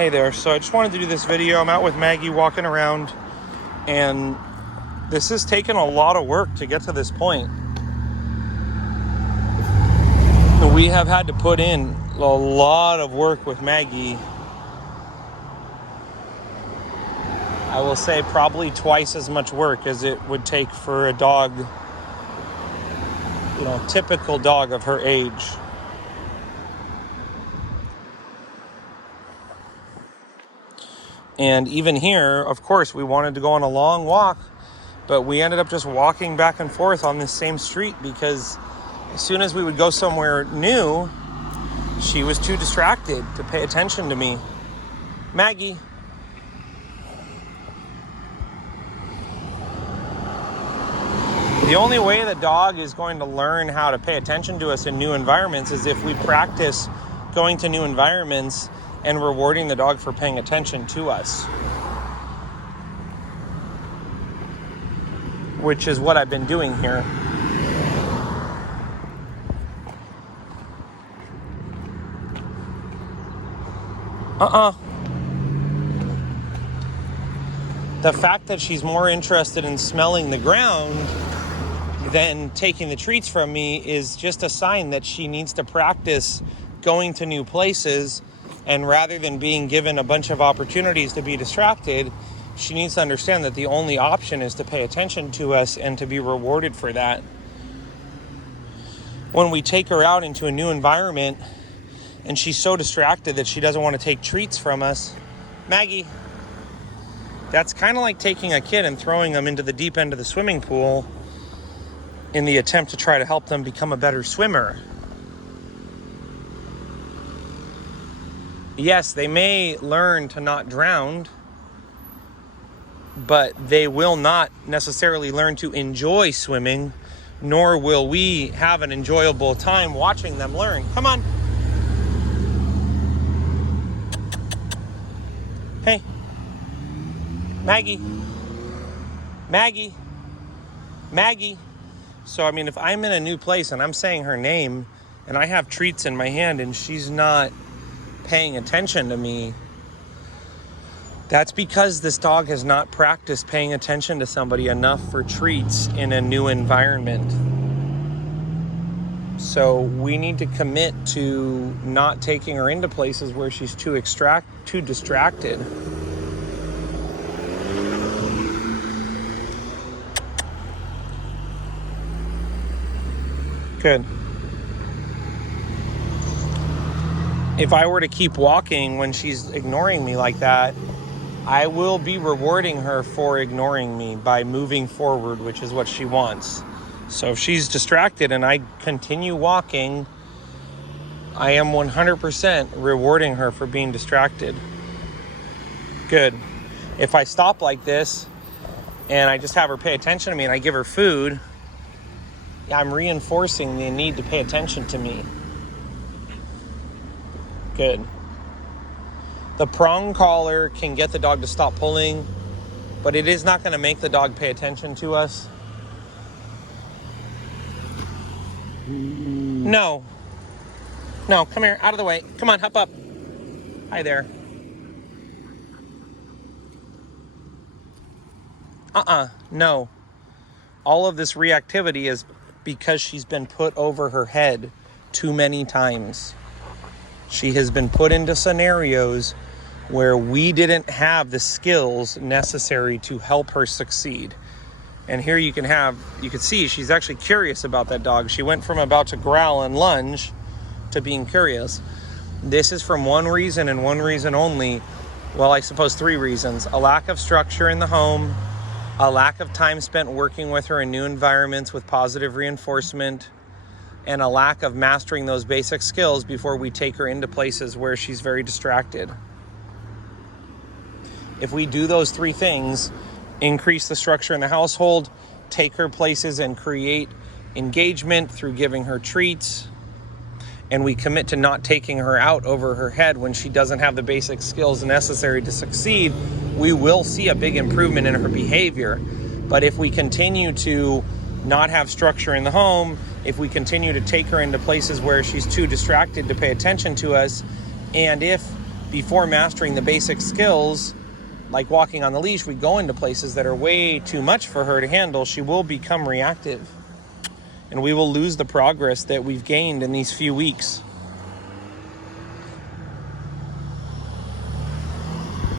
Hey there, so I just wanted to do this video. I'm out with Maggie walking around, and this has taken a lot of work to get to this point. We have had to put in a lot of work with Maggie. I will say probably twice as much work as it would take for a dog, typical dog of her age. And even here, of course, we wanted to go on a long walk, but we ended up just walking back and forth on this same street because as soon as we would go somewhere new, she was too distracted to pay attention to me. Maggie. The only way the dog is going to learn how to pay attention to us in new environments is if we practice going to new environments and rewarding the dog for paying attention to us. Which is what I've been doing here. The fact that she's more interested in smelling the ground than taking the treats from me is just a sign that she needs to practice going to new places. And rather than being given a bunch of opportunities to be distracted, she needs to understand that the only option is to pay attention to us and to be rewarded for that. When we take her out into a new environment and she's so distracted that she doesn't want to take treats from us, Maggie, that's kind of like taking a kid and throwing them into the deep end of the swimming pool in the attempt to try to help them become a better swimmer. Yes, they may learn to not drown, but they will not necessarily learn to enjoy swimming, nor will we have an enjoyable time watching them learn. Come on. Hey. Maggie. Maggie. Maggie. So, if I'm in a new place and I'm saying her name and I have treats in my hand and she's not paying attention to me, that's because this dog has not practiced paying attention to somebody enough for treats in a new environment. So we need to commit to not taking her into places where she's too distracted. Good. If I were to keep walking when she's ignoring me like that, I will be rewarding her for ignoring me by moving forward, which is what she wants. So if she's distracted and I continue walking, I am 100% rewarding her for being distracted. Good. If I stop like this and I just have her pay attention to me and I give her food, I'm reinforcing the need to pay attention to me. Good. The prong collar can get the dog to stop pulling, but it is not going to make the dog pay attention to us. No, come here, out of the way. Come on, hop up. Hi there. No. All of this reactivity is because she's been put over her head too many times. She has been put into scenarios where we didn't have the skills necessary to help her succeed. And here you can see she's actually curious about that dog. She went from about to growl and lunge to being curious. This is from one reason and one reason only. Well, I suppose three reasons. A lack of structure in the home, a lack of time spent working with her in new environments with positive reinforcement, and a lack of mastering those basic skills before we take her into places where she's very distracted. If we do those three things, increase the structure in the household, take her places and create engagement through giving her treats, and we commit to not taking her out over her head when she doesn't have the basic skills necessary to succeed, we will see a big improvement in her behavior. But if we continue to not have structure in the home, if we continue to take her into places where she's too distracted to pay attention to us, and if before mastering the basic skills, like walking on the leash, we go into places that are way too much for her to handle. She will become reactive, and we will lose the progress that we've gained in these few weeks.